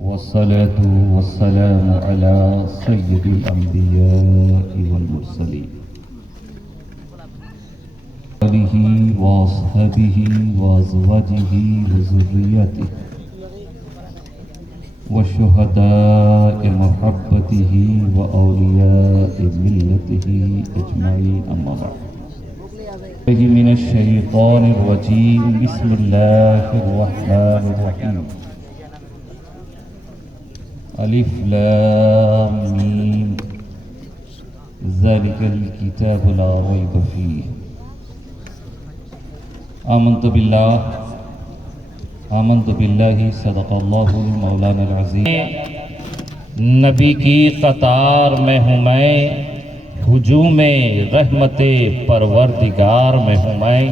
والصلاة والسلام على سيد الأنبياء والمرسلين آله وأصحابه وأزواجه وذريته وشهداء محبته وأولياء ملته أجمعين أما بعد من الشيطان الرجيم بسم الله الرحمن الرحيم ألف لام ميم ذلك الكتاب لا ريب فيه آمنت بالله صدق الله مولانا العظیم۔ نبی کی قطار میں ہوں میں، ہجوم رحمت پروردگار میں ہوں میں،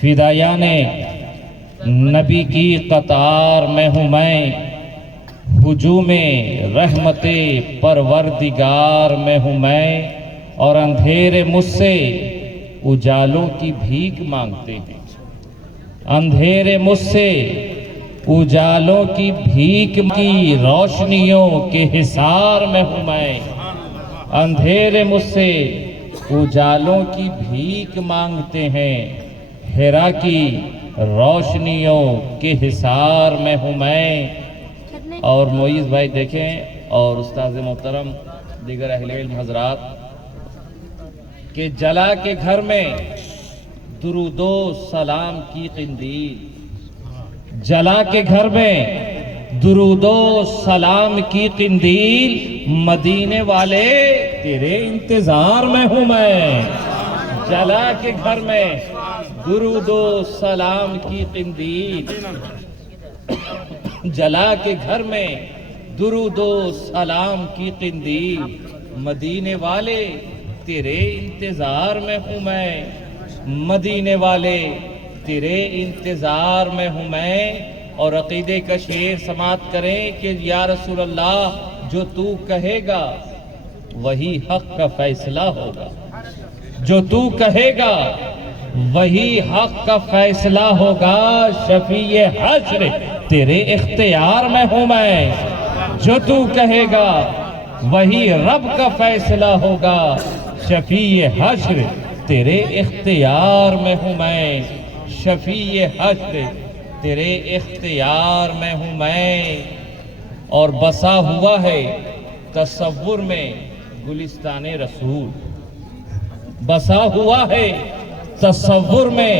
فدایان نبی کی قطار میں ہوں میں، ہجوم رحمت پروردگار میں ہوں میں، اور اندھیرے مجھ سے اجالوں کی بھیک مانگتے ہیں، اندھیرے مجھ سے اجالوں کی بھیک کی روشنیوں کے حصار میں ہوں میں، اندھیرے مجھ سے اجالوں کی بھیک مانگتے ہیں، حرا کی روشنیوں کے حصار میں ہوں میں۔ اور معیز بھائی دیکھیں اور استاد محترم دیگر اہل علم حضرات کہ جلا کے گھر میں درود و سلام کی قندیل، جلا کے گھر میں درود و سلام کی قندیل، مدینے والے تیرے انتظار میں ہوں میں، جلا کے گھر میں درود و سلام کی قندیل، جلا کے گھر میں درود و سلام کی قندیل، مدینے والے تیرے انتظار میں ہوں میں، مدینے والے تیرے انتظار میں ہوں میں۔ اور عقیدے کا شعر سماعت کریں کہ یا رسول اللہ جو تو کہے گا وہی حق کا فیصلہ ہوگا، جو تو کہے گا وہی حق کا فیصلہ ہوگا، شفیع حشر تیرے اختیار میں ہوں میں، جو تو کہے گا وہی رب کا فیصلہ ہوگا، شفیع حشر تیرے اختیار میں ہوں میں، شفیع حشر تیرے اختیار میں ہوں میں۔ اور بسا ہوا ہے تصور میں گلستان رسول، بسا ہوا ہے تصور میں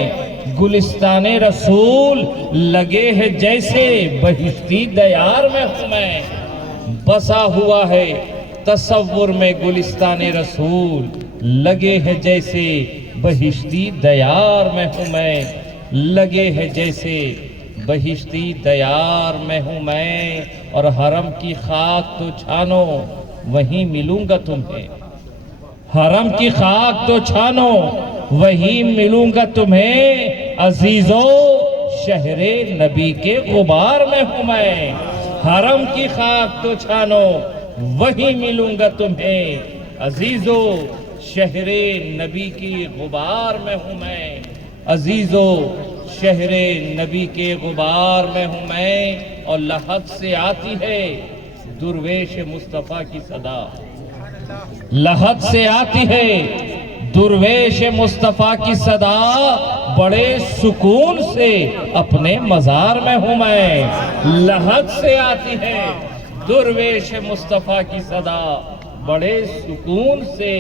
گلستان رسول، لگے ہے جیسے بہشتی دیار میں ہوں میں، بسا ہوا ہے تصور میں گلستان رسول، لگے ہے جیسے بہشتی دیار میں ہوں میں، لگے ہے جیسے بہشتی دیار میں ہوں میں۔ اور حرم کی خاک تو چھانو وہیں ملوں گا تمہیں، حرم کی خاک تو چھانو وہیں ملوں گا تمہیں، عزیزو شہر نبی کے غبار میں ہوں میں، حرم کی خاک تو چھانو وہیں ملوں گا تمہیں، عزیزو شہر نبی کی غبار میں ہوں میں، عزیزو شہر نبی کے غبار میں ہوں میں۔ اور لحد سے آتی ہے درویش مصطفیٰ کی صدا، لحد سے آتی ہے درویش مصطفیٰ کی صدا، بڑے سکون سے اپنے مزار میں ہوں میں، لحد سے آتی ہے درویش مصطفیٰ کی صدا، بڑے سکون سے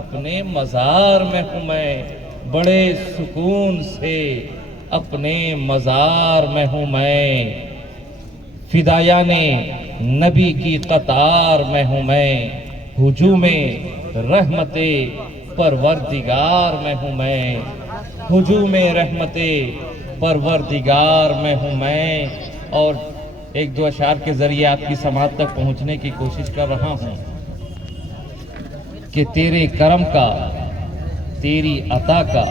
اپنے مزار میں ہوں میں، بڑے سکون سے اپنے مزار میں ہوں میں، فدایان نبی کی قطار میں ہوں میں، ہجوم رحمت پروردگار میں ہوں میں، ہجوم رحمت پروردگار میں ہوں میں۔ اور ایک دو اشعار کے ذریعے آپ کی سماعت تک پہنچنے کی کوشش کر رہا ہوں کہ تیرے کرم کا، تیری عطا کا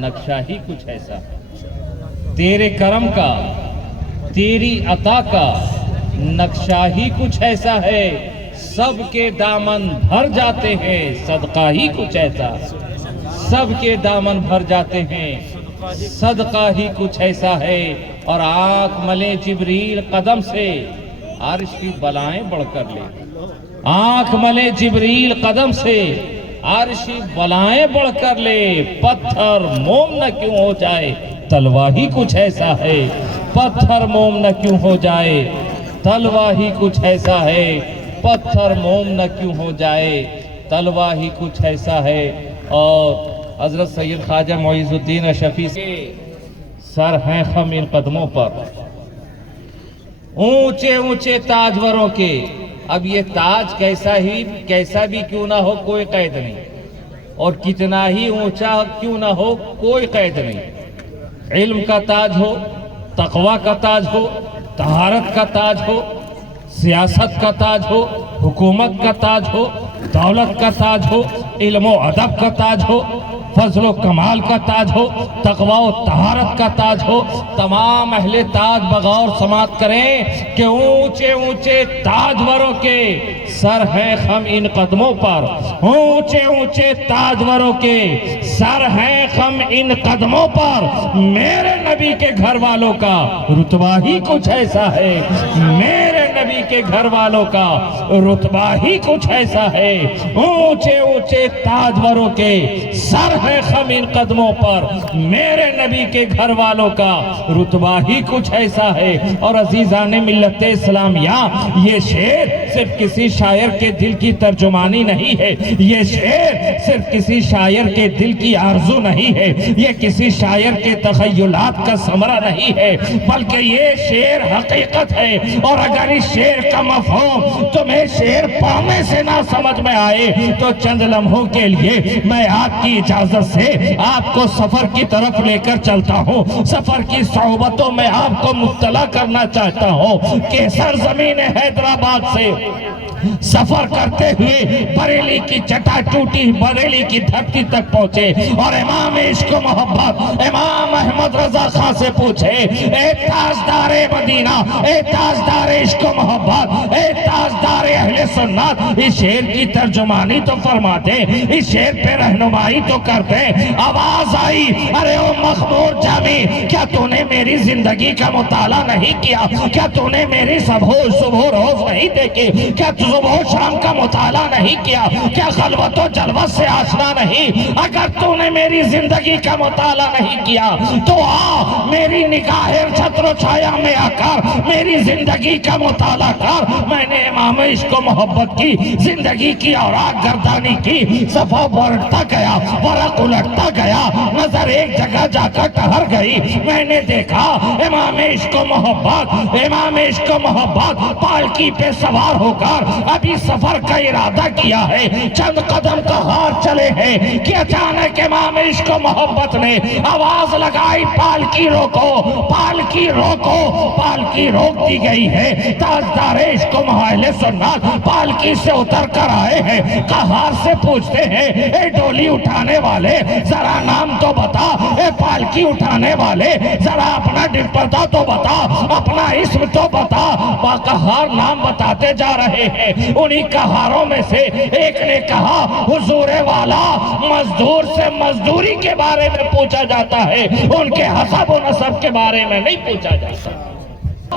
نقشہ ہی کچھ ایسا، تیرے کرم کا، تیری عطا کا نقشہ ہی کچھ ایسا ہے، سب کے دامن بھر جاتے ہیں صدقہ ہی کچھ ایسا، سب کے دامن بھر جاتے ہیں، صدقہ ہی کچھ ایسا ہے، اور آنکھ ملے جبریل قدم سے عرش کی بلائیں بڑھ کر لے، آنکھ ملے جبریل قدم سے عرش کی بلائیں بڑھ کر لے، پتھر موم نہ کیوں ہو جائے تلوہ ہی کچھ ایسا ہے، پتھر موم نہ کیوں ہو جائے تلوہ ہی کچھ ایسا ہے، پتھر موم نہ کیوں ہو جائے تلوہ ہی کچھ ایسا ہے۔ اور حضرت سید خواجہ معیز الدین اشرفی سے سر ہیں خم ان قدموں پر، اونچے اونچے تاجوروں کے، اب یہ تاج کیسا بھی کیوں نہ ہو کوئی قید نہیں، اور کتنا ہی اونچا کیوں نہ ہو کوئی قید نہیں، علم کا تاج ہو، تقوی کا تاج ہو، طہارت کا تاج ہو، سیاست کا تاج ہو، حکومت کا تاج ہو، دولت کا تاج ہو، علم و ادب کا تاج ہو، فضل و کمال کا تاج ہو، تقوی و طہارت کا تاج ہو، تمام اہل تاج بغور سماعت کریں کہ اونچے اونچے تاجوروں کے سر ہیں خم ان قدموں پر، اونچے اونچے تاجوروں کے سر ہیں خم ان قدموں پر، میرے نبی کے گھر والوں کا رتبہ ہی کچھ ایسا ہے، میرے نبی کے گھر والوں کا رتبہ ہی کچھ ایسا ہے، اونچے اونچے تاجوروں کے سر ہے خم ان قدموں پر، میرے نبی کے گھر والوں کا رتبہ ہی کچھ ایسا ہے۔ اور عزیزان ملت اسلامیہ، یہ شعر صرف کسی شاعر کے دل کی ترجمانی نہیں ہے، یہ شعر صرف کسی شاعر کے دل کی آرزو نہیں ہے، یہ کسی شاعر کے تخیلات کا ثمرہ نہیں ہے، بلکہ یہ شعر حقیقت ہے۔ اور اگر اس شعر کا مفہوم تمہیں شعر پڑھنے سے نہ سمجھ میں آئے تو چند لمحوں کے لیے میں آپ کی اجازت سے آپ کو سفر کی طرف لے کر چلتا ہوں، سفر کی صعوبتوں میں آپ کو مبتلا کرنا چاہتا ہوں کہ سرزمین حیدرآباد سے سفر کرتے ہوئے بریلی کی چٹا ٹوٹی بریلی کی دھرتی تک پہنچے اور امام عشق و محبت امام احمد رضا خان سے پوچھے، اے تاجدار مدینہ، اے تاجدار عشق و محبت، اے تاجدار اہل سنت، اس شعر کی ترجمانی تو فرما دے، اس شعر پہ رہنمائی تو کر دے۔ آواز آئی، ارے او مخمور جامی، کیا تو نے میری زندگی کا مطالعہ نہیں کیا؟ کیا تو نے میری صبح روز نہیں دیکھی؟ کیا صبح و شام کا مطالعہ نہیں کیا؟ کیا خلوت و جلوت سے آشنا نہیں؟ اگر تو نے میری زندگی کا مطالعہ نہیں کیا تو آ میری نگاہ چھتر و چھایا میں آ کر میری زندگی کا مطالعہ کر۔ میں نے امام عشق و محبت کی زندگی کی اوراق گردانی کی، صفحہ پلٹتا گیا، ورق الٹتا گیا، نظر ایک جگہ جا کر ٹہر گئی، میں نے دیکھا امام عشق و محبت پالکی پہ سوار ہو کر ابھی سفر کا ارادہ کیا ہے، چند قدم کا ہار چلے ہیں کہ اچانک امام عشق و محبت نے آواز لگائی، پالکی روکو، پالکی روکو، پالکی روک دی گئی ہے۔ تاجدار عشق و محبت سنت پالکی سے اتر کر آئے ہیں، قہار سے پوچھتے ہیں، اے ڈولی اٹھانے والے ذرا نام تو بتا، اے پالکی اٹھانے والے ذرا اپنا ڈپٹا تو بتا، اپنا اسم تو بتا۔ قہار نام بتاتے جا رہے ہیں، انہی قہاروں میں سے ایک نے کہا، حضور والا مزدور سے مزدوری کے بارے میں پوچھا جاتا ہے، ان کے حسب و نسب کے بارے میں نہیں پوچھا جاتا۔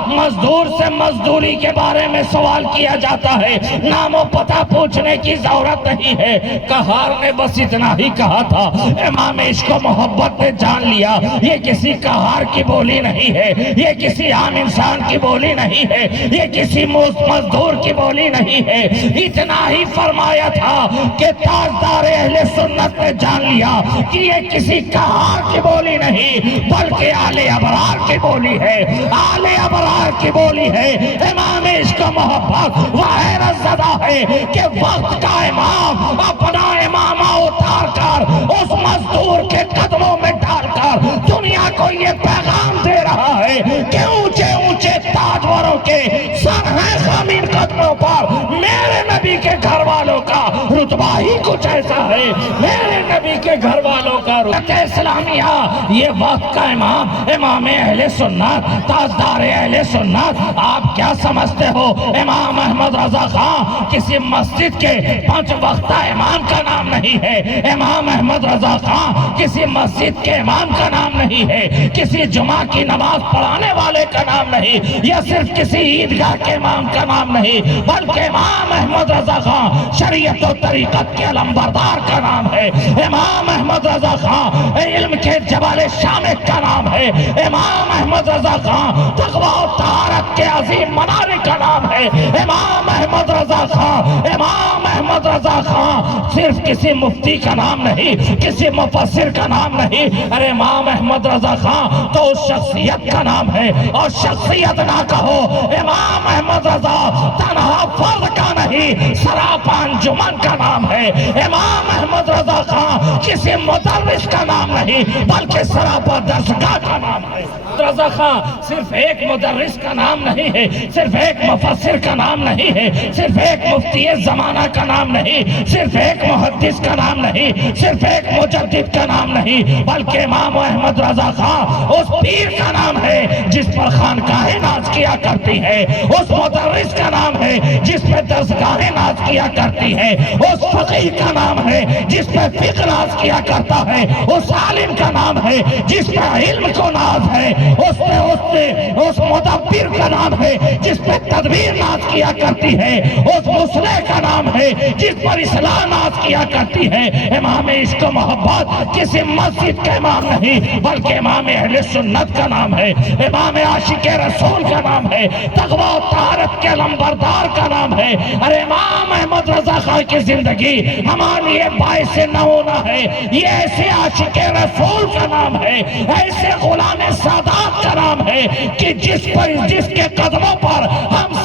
مزدور سے مزدوری کے بارے میں سوال کیا جاتا ہے، نام و پتہ پوچھنے کی ضرورت نہیں ہے۔ قہار نے بس اتنا ہی کہا تھا۔ امام عشق و محبت نے جان لیا یہ کسی قہار کی بولی نہیں ہے، یہ کسی عام انسان کی بولی نہیں ہے، یہ کسی مزدور کی بولی نہیں ہے۔ اتنا ہی فرمایا تھا کہ تاجدار اہل سنت نے جان لیا کہ یہ کسی قہار کی بولی نہیں بلکہ آل ابرار کی بولی ہے، آل ابرار کی بولی ہے۔ امام عشق و محبت وہ حیرت زدہ ہے کہ وقت کا امام اپنا امامہ اتار کر اس مزدور کے قدموں میں ڈال کر دنیا کو یہ پیغام دے رہا ہے کہ اونچے اونچے تاجوروں کے سر ہیں خم ان قدموں پر، میرے نبی کے گھر والوں کا رتبہ ہی کچھ ایسا ہے، میرے نبی کے گھر والوں کا رتبہ اسلامیہ۔ یہ وقت کا امام، امام اہل سنت، تاجدار اہل سنت، آپ کیا سمجھتے ہو امام احمد رضا خان کسی مسجد کے 5 وقتہ امام کا نام نہیں ہے؟ امام احمد رضا خان کسی مسجد کے امام کا نام نہیں ہے، کسی جمعہ کی نماز پڑھانے والے کا نام نہیں، یا صرف کسی عیدگاہ کے امام کا نام نہیں، بلکہ امام احمد رضا خان شریعت و طریقت کے علمبردار کا نام ہے۔ امام احمد رضا خان علم کے جبل شامخ کا نام ہے۔ امام احمد رضا خان تقوی و طہارت کے عظیم منارے کا نام ہے۔ امام احمد رضا خان، امام احمد رضا خان صرف کسی مفتی کا نام نہیں، کسی مفسر کا نام نہیں، ارے امام احمد رضا خان تو اس شخصیت کا نام ہے، اور شخصیت نہ کہو، امام احمد رضا تنہا فرد کا نہیں، سراپا انجمن کا نام ہے۔ امام احمد رضا خان کسی مدرس کا نام نہیں، بلکہ سراپا درسگاہ کا نام ہے۔ رضا خان صرف ایک مدرس کا نام نہیں ہے، صرف ایک مفسر کا نام نہیں ہے، صرف ایک مفتی زمانہ کا نام نہیں، صرف ایک محدث کا نام نہیں، صرف ایک مجدد کا نام نہیں، بلکہ امام احمد رضا خان اس پیر کا نام ہے جس پر خانقاہیں ناز کیا کرتی ہے، اس مدرس کا نام ہے جس پہ درسگاہیں ناز کیا کرتی ہے، اس فقیہ کا نام ہے جس پہ فقہ ناز کیا کرتا ہے، اس عالم کا نام ہے جس پہ علم کو ناز ہے، اس مدبر کا نام ہے جس پہ تدبیر ناز کیا کرتی ہے، اس مصلح کا نام ہے جس پر اصلاح ناز کیا کرتی ہے۔ امام عشق و محبت کسی مسجد کا امام نہیں، بلکہ امام اہل سنت کا نام ہے، امام عاشق رسول کا نام ہے، تقوی و طہارت کے علمبردار کا نام ہے۔ ارے امام احمد رضا خان کی زندگی ہمارے لیے باعث نمونہ ہے، یہ ایسے عاشق رسول کا نام ہے، ایسے غلام سادات کا نام ہے کہ جس کے قدموں پر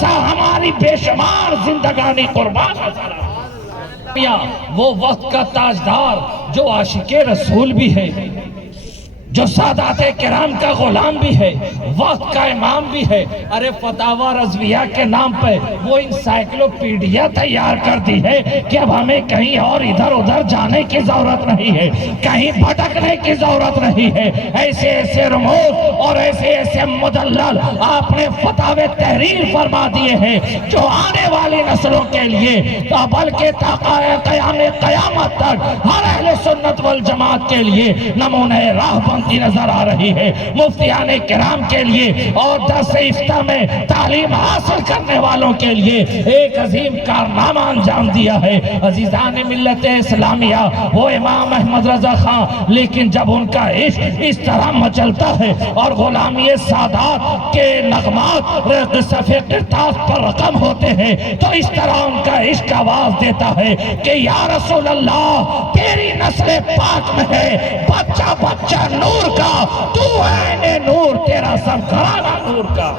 ہماری بے شمار زندگانی قربان ہے۔ وہ وقت کا تاجدار جو عاشق رسول بھی ہے، جو سادات کرام کا غلام بھی ہے، وقت کا امام بھی ہے۔ ارے فتاوی رضویہ کے نام پہ وہ انسائکلوپیڈیا تیار کر دی ہے کہ اب ہمیں کہیں اور ادھر ادھر جانے کی ضرورت نہیں ہے، کہیں بھٹکنے کی ضرورت نہیں ہے۔ ایسے ایسے رموز اور ایسے ایسے مدلل آپ نے فتاوی تحریر فرما دیے ہیں جو آنے والی نسلوں کے لیے بلکہ قیامت تک ہر اہل سنت والجماعت کے لیے نمونہ راہ بنتی نظر آ رہی ہے۔ مفتیان کرام کے لیے اور درس افتاء میں تعلیم حاصل کرنے والوں کے لیے ایک عظیم کارنامہ انجام دیا ہے۔ عزیزان ملت اسلامیہ، وہ امام احمد رضا خان، لیکن جب ان کا عشق اس طرح مچلتا ہے اور غلامی سادات کے نغمات صفحے کرتاس پر رقم ہوتے ہیں تو اس طرح ان کا عشق آواز دیتا ہے کہ یا رسول اللہ تیری نسل پاک میں ہے بچہ بچہ نور کا، تو ہے نور، تیرا سب گھرانہ نور کا۔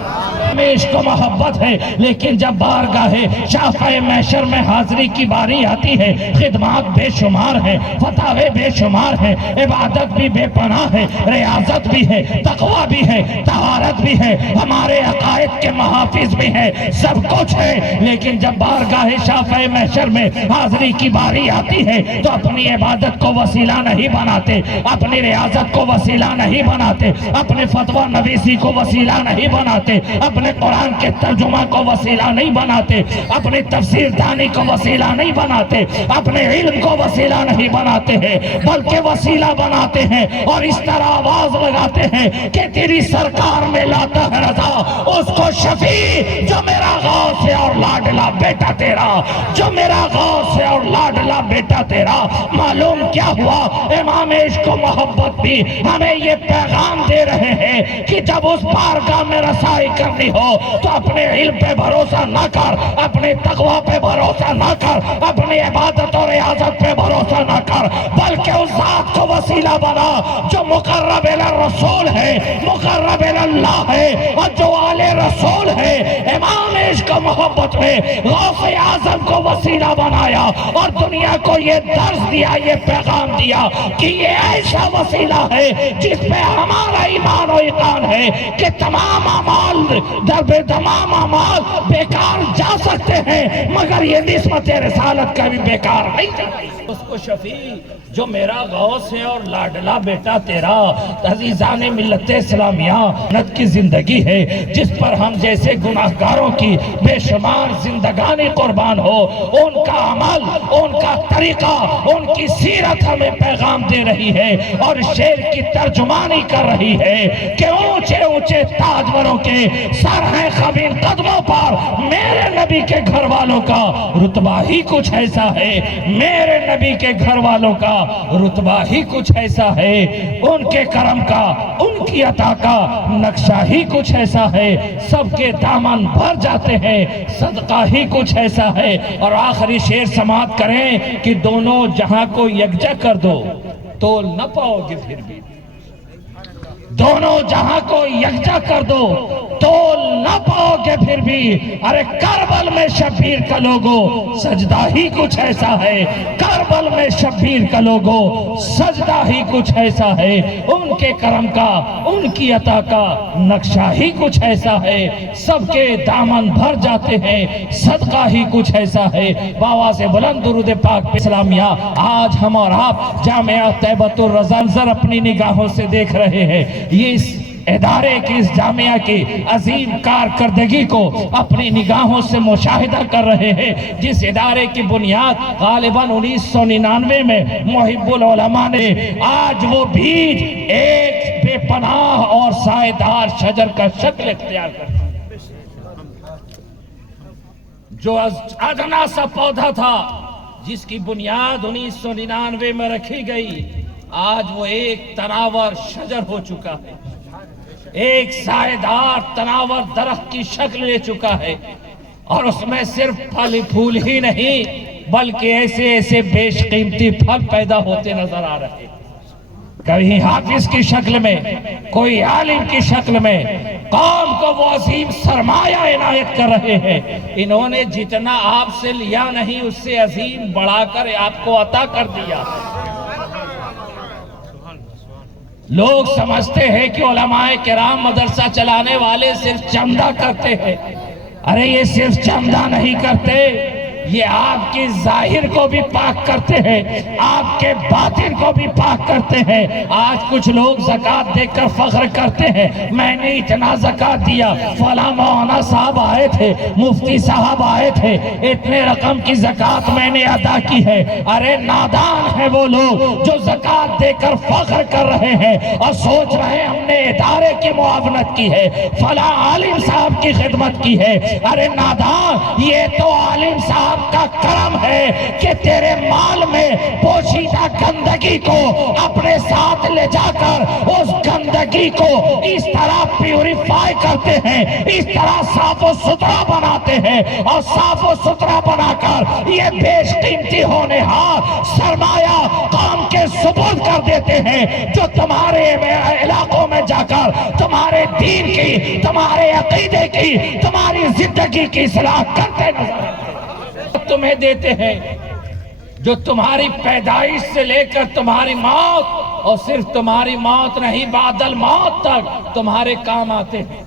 میں عشق و محبت ہے، لیکن جب بارگاہ شافعِ محشر میں حاضری کی باری آتی ہے، خدمات بے شمار ہیں، فتاوے بے شمار ہیں، عبادت بھی بے پناہ ہے، ریاضت بھی ہے، تقوی بھی ہے، طہارت بھی ہے، ہمارے عقائد کے محافظ بھی ہیں، سب کچھ ہے، لیکن جب بارگاہ شافعِ محشر میں حاضری کی باری آتی ہے تو اپنی عبادت کو وسیلہ نہیں بناتے، اپنی ریاضت کو وسیلہ نہیں بناتے، اپنے فتویٰ نویسی کو وسیلہ نہیں بناتے، اپنے قرآن کے ترجمہ کو وسیلہ نہیں بناتے، اپنی تفسیر دانی کو وسیلہ نہیں بناتے، اپنے علم کو وسیلہ نہیں بناتے ہیں، بلکہ وسیلہ بناتے ہیں اور اس طرح آواز لگاتے ہیں کہ تیری سرکار میں لاتا ہے رضا اس کو شفیع جو میرا غوث ہے اور لاڈلا بیٹا تیرا، جو میرا غوث ہے اور لاڈلا بیٹا تیرا۔ معلوم کیا ہوا؟ امام عشق و محبت بھی ہمیں یہ پیغام دے رہے ہیں کہ جب اس بارگاہ میں رسائی کرنی ہو تو اپنے علم پہ بھروسہ نہ کر، اپنے تقوی پہ بھروسہ نہ کر، اپنی عبادت اور ریاضت پہ بھروسہ نہ کر، بلکہ اس ذات کو وسیلہ بنا جو مقرب الی الرسول ہے، مقرب الی اللہ ہے اور جو آل رسول ہے۔ امام عشق و محبت میں غوث اعظم کو وسیلہ بنایا اور دنیا کو یہ درس دیا، یہ پیغام دیا کہ یہ ایسا وسیلہ ہے جس پہ ہمارا ایمان و ایقان ہے کہ تمام اعمال بیکار جا سکتے ہیں، مگر یہ نسبت رسالت کا بھی بیکار نہیں جاتی۔ اس کو شفیع جو میرا غوث ہے اور لاڈلا بیٹا تیرا، عزیزان ملت اسلامیہ، نت کی زندگی ہے جس پر ہم جیسے گناہگاروں کی بے شمار زندگانی قربان ہو، ان کا عمل، ان کا طریقہ، ان کی سیرت ہمیں پیغام دے رہی ہے اور شعر کی ترجمانی کر رہی ہے کہ اونچے اونچے تاجوروں کے سر ہیں خبین قدموں پر، میرے نبی کے گھر والوں کا رتبہ ہی کچھ ایسا ہے، میرے نبی کے گھر والوں کا رتبہ ہی کچھ ایسا ہے، ان کے کرم کا، ان کی عطا کا نقشہ ہی کچھ ایسا ہے، سب کے دامن بھر جاتے ہیں، صدقہ ہی کچھ ایسا ہے۔ اور آخری شعر سماعت کریں کہ دونوں جہاں کو یکجا کر دو تول نہ پاؤ گے پھر بھی، دونوں جہاں کو یکجا کر دو تول نہ پاؤ گے پھر بھی۔ ارے کربل میں شبیر کا لوگو سجدہ ہی کچھ ایسا ہے، کربل میں شبیر کا لوگو سجدہ ہی کچھ ایسا ہے، ان کے کرم کا، ان کی عطا کا نقشہ ہی کچھ ایسا ہے، سب کے دامن بھر جاتے ہیں، صدقہ ہی کچھ ایسا ہے۔ بآواز بلند درود پاک پہ سلامیہ۔ آج ہم اور آپ جامعہ طیبۃ الرضا اپنی نگاہوں سے دیکھ رہے ہیں، یہ اس ادارے کی، اس جامعہ کی عظیم کارکردگی کو اپنی نگاہوں سے مشاہدہ کر رہے ہیں، جس ادارے کی بنیاد غالباً 1999 میں محب العلماء نے، آج وہ بیج ایک بے پناہ اور سائے دار شجر کا شکل اختیار کر جو ادنا سا پودا تھا، جس کی بنیاد 1999 میں رکھی گئی، آج وہ ایک تناور شجر ہو چکا ہے، ایک سائے دار تناور درخت کی شکل لے چکا ہے، اور اس میں صرف پھل پھول ہی نہیں بلکہ ایسے ایسے بیش قیمتی پھل پیدا ہوتے نظر آ رہے ہیں، کبھی حافظ کی شکل میں، کوئی عالم کی شکل میں، قوم کو وہ عظیم سرمایہ عنایت کر رہے ہیں۔ انہوں نے جتنا آپ سے لیا نہیں، اس سے عظیم بڑھا کر آپ کو عطا کر دیا۔ لوگ سمجھتے ہیں کہ علماء کرام مدرسہ چلانے والے صرف چندہ کرتے ہیں، ارے یہ صرف چندہ نہیں کرتے، یہ آپ کی ظاہر کو بھی پاک کرتے ہیں، آپ کے باطن کو بھی پاک کرتے ہیں۔ آج کچھ لوگ زکوٰۃ دے کر فخر کرتے ہیں، میں نے اتنا زکوٰۃ دیا، فلاں مولانا صاحب آئے تھے، مفتی صاحب آئے تھے، اتنے رقم کی زکوٰۃ میں نے ادا کی ہے۔ ارے نادان ہیں وہ لوگ جو زکوٰۃ دے کر فخر کر رہے ہیں اور سوچ رہے ہیں ہم نے ادارے کی معاونت کی ہے، فلاں عالم صاحب کی خدمت کی ہے۔ ارے نادان، یہ تو عالم صاحب کا کرم ہے کہ تیرے مال میں پوشیدہ گندگی کو اپنے ساتھ لے جا کر اس گندگی کو اس طرح پیوریفائی کرتے ہیں، اس طرح صاف و ستھرا بناتے ہیں، اور صاف و ستھرا بنا کر یہ بیش قیمتی ہونے ہار سرمایہ قوم کے سپرد کر دیتے ہیں، جو تمہارے علاقوں میں جا کر تمہارے دین کی، تمہارے عقیدے کی، تمہاری زندگی کی اصلاح کرتے نظر تمہیں دیتے ہیں، جو تمہاری پیدائش سے لے کر تمہاری موت، اور صرف تمہاری موت نہیں بعد الموت تک تمہارے کام آتے ہیں۔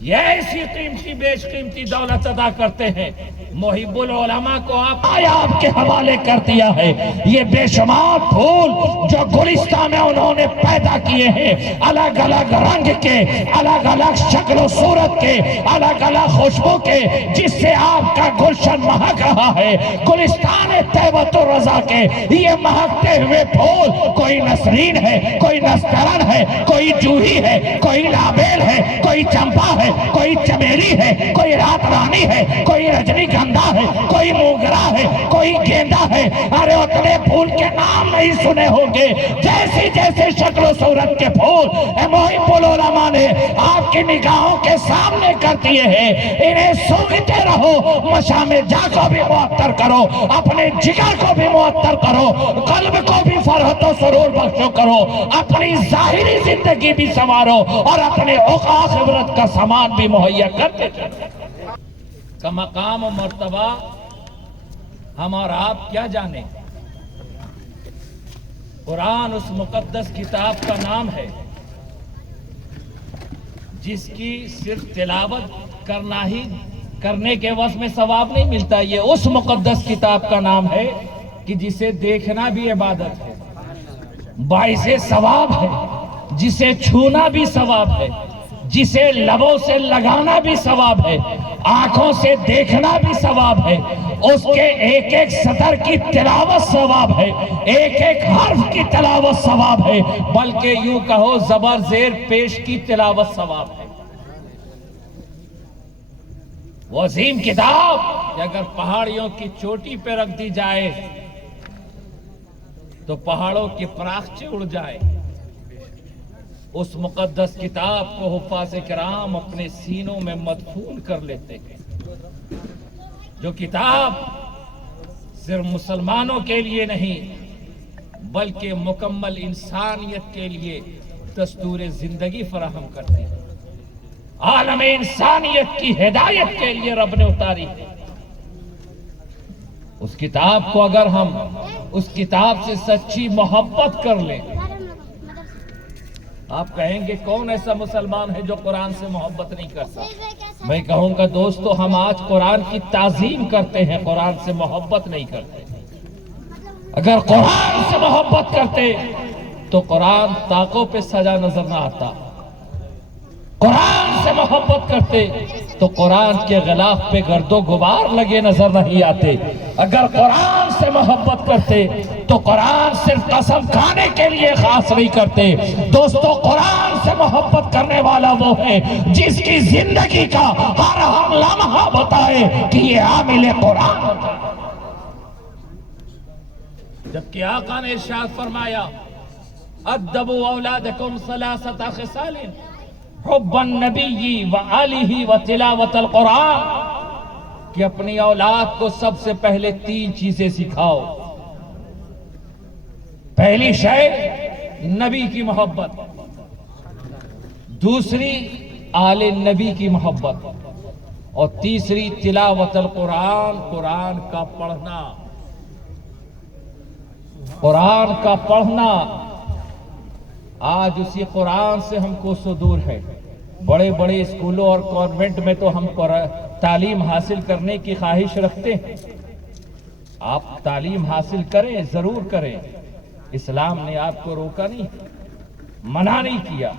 یہ ایسی قیمتی بیش قیمتی دولت ادا کرتے ہیں۔ محب العلماء کو آپ کے حوالے کر دیا ہے۔ یہ بے شمار پھول جو گلستان میں انہوں نے پیدا کیے ہیں، الگ الگ رنگ کے، الگ الگ شکل و صورت کے، الگ الگ خوشبو کے، جس سے آپ کا گلشن مہک رہا ہے۔ گلستان طیبۃ الرضا کے یہ مہکتے ہوئے پھول، کوئی نسرین ہے، کوئی نسترن ہے، کوئی جوہی ہے، کوئی لابیل ہے، کوئی چمپا ہے، کوئی چمیلی ہے، کوئی رات رانی ہے، کوئی رجنی گندھا ہے، کوئی موگرا ہے، کوئی گیندا ہے۔ ارے اتنے پھول کے نام نہیں سنے ہوں گے، جیسی جیسے شکل و صورت کے پھول محب العلماء نے آپ کی نگاہوں کے سامنے کر دیے ہیں، انہیں سونگتے رہو، مشام جا کو بھی معطر کرو، اپنے جگر کو بھی معطر کرو، قلب کو بھی فرحت و سرور بخشو کرو، اپنی ظاہری زندگی بھی سنوارو اور اپنے عقاق عبرت کا سامان بھی مہیا کرتے چلو۔ کا مقام و مرتبہ ہم اور آپ کیا جانے؟ قرآن اس مقدس کتاب کا نام ہے جس کی صرف تلاوت کرنے کے وقت میں ثواب نہیں ملتا، یہ اس مقدس کتاب کا نام ہے کہ جسے دیکھنا بھی عبادت ہے، باعث ثواب ہے، جسے چھونا بھی ثواب ہے، جسے لبوں سے لگانا بھی ثواب ہے، آنکھوں سے دیکھنا بھی ثواب ہے، اس کے ایک ایک سطر کی تلاوت ثواب ہے، ایک ایک حرف کی تلاوت ثواب ہے، بلکہ یوں کہو زبر زیر پیش کی تلاوت ثواب ہے۔ وہ عظیم کتاب کہ اگر پہاڑیوں کی چوٹی پہ رکھ دی جائے تو پہاڑوں کے پراخچے اڑ جائے، اس مقدس کتاب کو حفاظ کرام اپنے سینوں میں مدفون کر لیتے ہیں، جو کتاب صرف مسلمانوں کے لیے نہیں بلکہ مکمل انسانیت کے لیے دستور زندگی فراہم کرتی ہے، عالم انسانیت کی ہدایت کے لیے رب نے اتاری ہے۔ اس کتاب کو اگر ہم اس کتاب سے سچی محبت کر لیں، آپ کہیں گے کون ایسا مسلمان ہے جو قرآن سے محبت نہیں کرتا؟ میں کہوں گا دوستو، ہم آج قرآن کی تعظیم کرتے ہیں، قرآن سے محبت نہیں کرتے۔ اگر قرآن سے محبت کرتے تو قرآن طاقوں پہ سجا نظر نہ آتا، قرآن سے محبت کرتے تو قرآن کے غلاف پہ گرد و غبار لگے نظر نہیں آتے، اگر قرآن سے محبت کرتے تو قرآن صرف قسم کھانے کے لیے خاص نہیں کرتے۔ دوستو، قرآن سے محبت کرنے والا وہ ہے جس کی زندگی کا ہر لمحہ بتائے کہ یہ عامل قرآن ہوتا ہے۔ جبکہ آقا نے ارشاد فرمایا، ادبوا اولادکم ثلاثۃ خصال حب النبی وآلہ وتلاوت القرآن، کہ اپنی اولاد کو سب سے پہلے 3 چیزیں سکھاؤ۔ پہلی شے نبی کی محبت، دوسری آل نبی کی محبت، اور تیسری تلاوت القرآن، قرآن کا پڑھنا۔ قرآن کا پڑھنا، آج اسی قرآن سے ہم کو دور ہے۔ بڑے بڑے اسکولوں اور کانوینٹ میں تو ہم تعلیم حاصل کرنے کی خواہش رکھتے ہیں، آپ تعلیم حاصل کریں، ضرور کریں، اسلام نے آپ کو روکا نہیں، منع نہیں کیا۔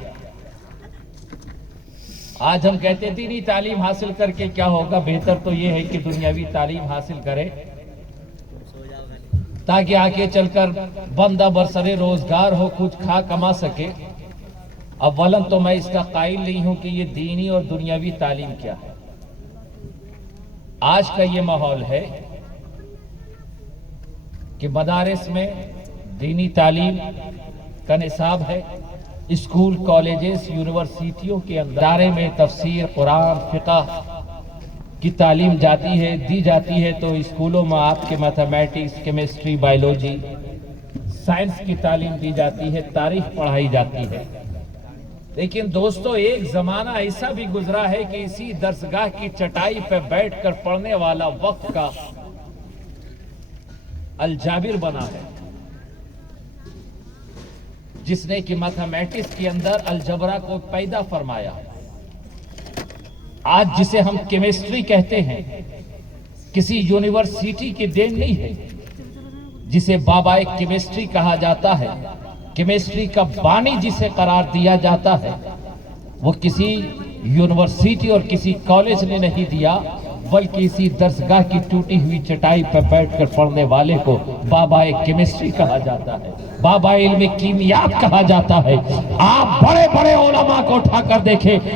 آج ہم کہتے تھے نہیں تعلیم حاصل کر کے کیا ہوگا، بہتر تو یہ ہے کہ دنیاوی تعلیم حاصل کرے تاکہ آگے چل کر بندہ برسر روزگار ہو، کچھ کھا کما سکے۔ اولاً تو میں اس کا قائل نہیں ہوں کہ یہ دینی اور دنیاوی تعلیم کیا ہے۔ آج کا یہ ماحول ہے کہ مدارس میں دینی تعلیم کا نصاب ہے، اسکول، کالجز، یونیورسٹیوں کے ادارے میں تفسیر، قرآن، فقہ کی تعلیم دی جاتی ہے، تو اسکولوں میں آپ کے میتھمیٹکس، کیمسٹری، بائیولوجی، سائنس کی تعلیم دی جاتی ہے، تاریخ پڑھائی جاتی ہے۔ لیکن دوستو، ایک زمانہ ایسا بھی گزرا ہے کہ اسی درسگاہ کی چٹائی پہ بیٹھ کر پڑھنے والا وقت کا الجابر بنا ہے، جس نے کہ میتھمیٹکس کے اندر الجبرا کو پیدا فرمایا۔ آج جسے ہم کیمسٹری کہتے ہیں، کسی یونیورسٹی کی دین نہیں ہے، جسے بابائے کیمسٹری کہا جاتا ہے، کیمسٹری کا بانی جسے قرار دیا جاتا ہے، وہ کسی یونیورسٹی اور کسی کالج نے نہیں دیا، بلکہ اسی درسگاہ کی ٹوٹی ہوئی چٹائی پر بیٹھ کر پڑھنے والے کو بابائے کیمسٹری کہا جاتا ہے، بابائے علم کیمیات کہا جاتا ہے۔ آپ بڑے بڑے علماء کو اٹھا کر دیکھیں،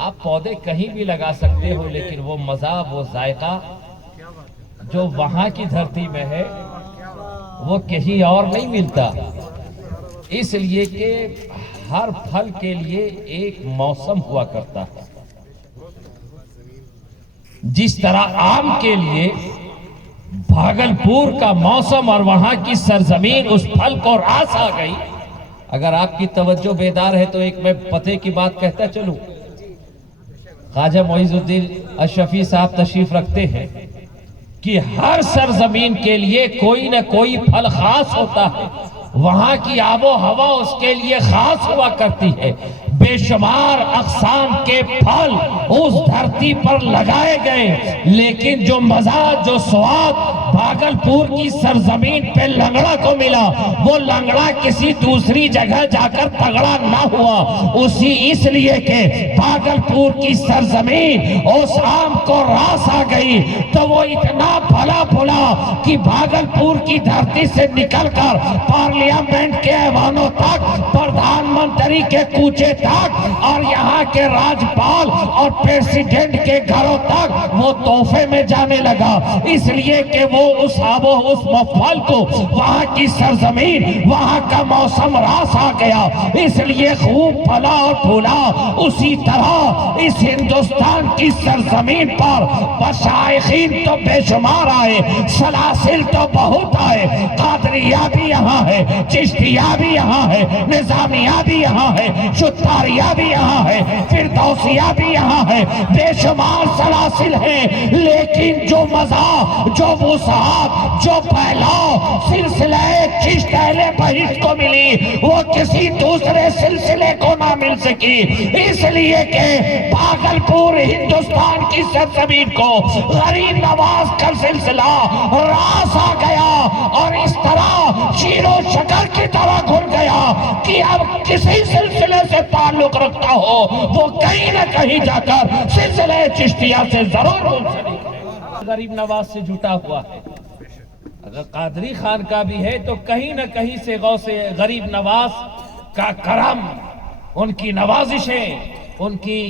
آپ پودے کہیں بھی لگا سکتے ہو، لیکن وہ مزہ، وہ ذائقہ جو وہاں کی دھرتی میں ہے وہ کہیں اور نہیں ملتا۔ اس لیے کہ ہر پھل کے لیے ایک موسم ہوا کرتا ہے۔ جس طرح آم کے لیے بھاگلپور کا موسم اور وہاں کی سرزمین اس پھل کو راس آ گئی۔ اگر آپ کی توجہ بیدار ہے تو ایک میں پتے کی بات کہتا چلوں۔ خواجہ معیز الدین اشرفی صاحب تشریف رکھتے ہیں کہ ہر سرزمین کے لیے کوئی نہ کوئی پھل خاص ہوتا ہے، وہاں کی آب و ہوا اس کے لیے خاص ہوا کرتی ہے۔ بے شمار اقسام کے پھل اس دھرتی پر لگائے گئے، لیکن جو مزہ، جو سواد بھاگلپور کی سرزمین پہ لنگڑا کو ملا، وہ لنگڑا کسی دوسری جگہ جا کر تگڑا نہ ہوا، اس لیے کہ بھاگلپور کی سرزمین اس آم کو راس آ گئی تو وہ اتنا بھلا بھلا کہ بھاگلپور کی دھرتی سے نکل کر پارلیمنٹ کے ایوانوں تک، پردھان منتری کے کوچے تک اور یہاں کے راجپال اور پریزیڈنٹ کے گھروں تک وہ تحفے میں جانے لگا، اس لیے کہ وہ اس آب و اس پھل کو وہاں کی سرزمین، وہاں کا موسم راس آ گیا، اس لیے خوب پھلا اور پھولا۔ اسی طرح اس ہندوستان کی سرزمین پر مشائخین تو بے شمار آئے، سلاسل تو بہت آئے، قادریہ بھی یہاں ہے، چشتیہ بھی یہاں ہے، نظامیہ بھی یہاں ہے، شتاریہ بھی یہاں ہے، فردوسیہ بھی یہاں ہے، بے شمار سلاسل ہیں، لیکن جو مزہ، جو وسعت، جو پھیلاؤ سلسلہ چشت اہل بہشت کو ملی، وہ کسی دوسرے سلسلے کو نہ مل سکی، اس لیے کہ بھاگلپور ہندوستان کی سرزمین کو غریب نواز کا سلسلہ راس آ گیا، اور اس طرح شیر و شکر کی طرح گھل گیا کہ اب کسی سلسلے سے تعلق رکھتا ہو وہ کہیں نہ کہیں جا کر سلسلہ چشتیہ سے ضرور منسلک ہے، غریب نواز سے جھوٹا ہوا ہے۔ اگر قادری خان کا بھی ہے تو کہیں نہ کہیں سے غوث غریب نواز کا کرم، ان کی نوازشیں، ان کی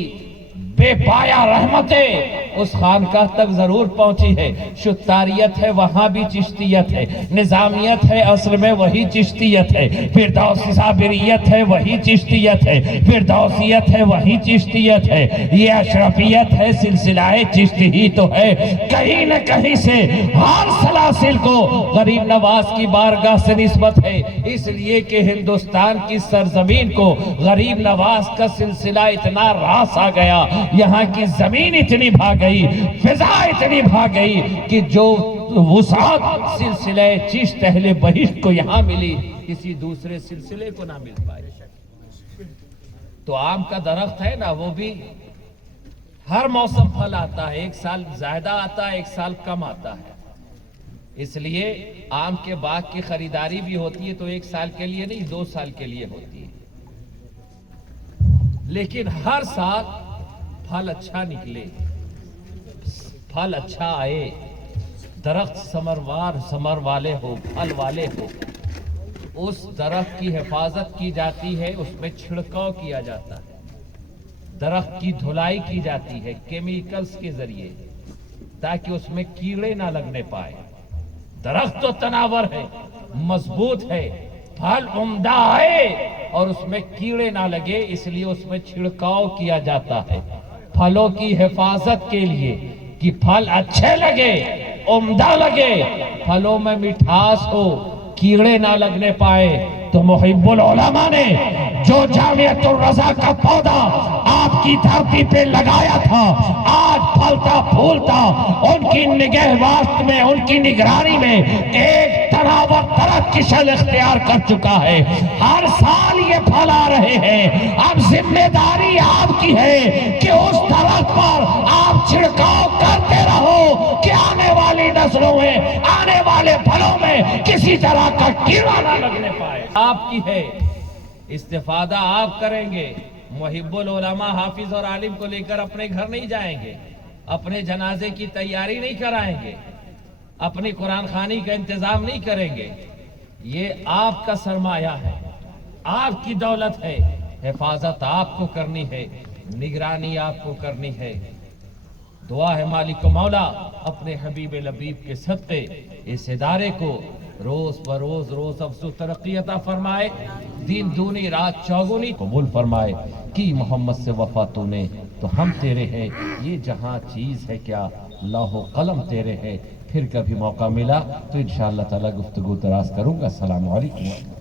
بے پایا رحمتیں اس خانقاہ تک ضرور پہنچی ہے۔ شتاریت ہے وہاں بھی چشتیت ہے، نظامیت ہے اصل میں وہی چشتیت ہے، فردوسی صابریت ہے وہی چشتیت ہے، فردوسیت ہے وہی چشتیت ہے، یہ اشرفیت ہے، سلسلہ چشتی ہی تو ہے۔ کہیں نہ کہیں سے ہر سلاسل کو غریب نواز کی بارگاہ سے نسبت ہے، اس لیے کہ ہندوستان کی سرزمین کو غریب نواز کا سلسلہ اتنا راس آ گیا، یہاں کی زمین اتنی بھا گئی، فضا اتنی بھا گئی کہ جو وسعت سلسلہ چشت اہل بہشت کو یہاں ملی کسی دوسرے سلسلے کو نہ مل پائے۔ تو آم کا درخت ہے نا، وہ بھی ہر موسم پھل آتا ہے، ایک سال زیادہ آتا ہے، ایک سال کم آتا ہے، اس لیے آم کے باغ کی خریداری بھی ہوتی ہے تو ایک سال کے لیے نہیں، 2 سال کے لیے ہوتی ہے، لیکن ہر سال پھل اچھا نکلے، پھل اچھا آئے، درخت ثمر والے ہو، پھل والے ہو، اس درخت کی حفاظت کی جاتی ہے، اس میں چھڑکاؤ کیا جاتا ہے، درخت کی دھلائی کی جاتی ہے کیمیکلز کے ذریعے تاکہ اس میں کیڑے نہ لگنے پائے۔ درخت تو تناور ہے، مضبوط ہے، پھل عمدہ آئے اور اس میں کیڑے نہ لگے، اس لیے اس میں چھڑکاؤ کیا جاتا ہے پھلوں کی حفاظت کے لیے کہ پھل اچھے لگے، عمدہ لگے، پھلوں میں مٹھاس ہو، کیڑے نہ لگنے پائے۔ تو محب العلماء نے جو جامعۃ الرضا کا پودا آپ کی دھرتی پہ لگایا تھا، آج پھلتا پھولتا، ان کی نگہباشت میں، ان کی نگرانی میں ایک تناور درخت کی شکل اختیار کر چکا ہے، ہر سال یہ پھل آ رہے ہیں۔ اب ذمہ داری آپ کی ہے کہ اس درخت پر آپ چھڑکاؤ کرتے رہو کہ آنے والی نسلوں میں، آنے والے پھلوں میں کسی طرح کا کیڑا نہ لگنے پائے۔ آپ کی ہے، استفادہ آپ کریں گے۔ محب العلماء حافظ اور عالم کو لے کر اپنے گھر نہیں جائیں گے، اپنے جنازے کی تیاری نہیں کرائیں گے، اپنی قرآن خوانی کا انتظام نہیں کریں گے، یہ آپ کا سرمایہ ہے، آپ کی دولت ہے، حفاظت آپ کو کرنی ہے۔ نگرانی آپ کو کرنی ہے۔ دعا ہے مالک مولا اپنے حبیب لبیب کے صدقے اس ادارے کو روز بروز افزو ترقی عطا فرمائے، دین دونی رات چوگنی قبول فرمائے۔ کی محمد سے وفا تو نے تو ہم تیرے ہیں، یہ جہاں چیز ہے کیا لوح و قلم تیرے ہیں۔ پھر کبھی موقع ملا تو انشاءاللہ تعالی گفتگو دراز کروں گا۔ السلام علیکم۔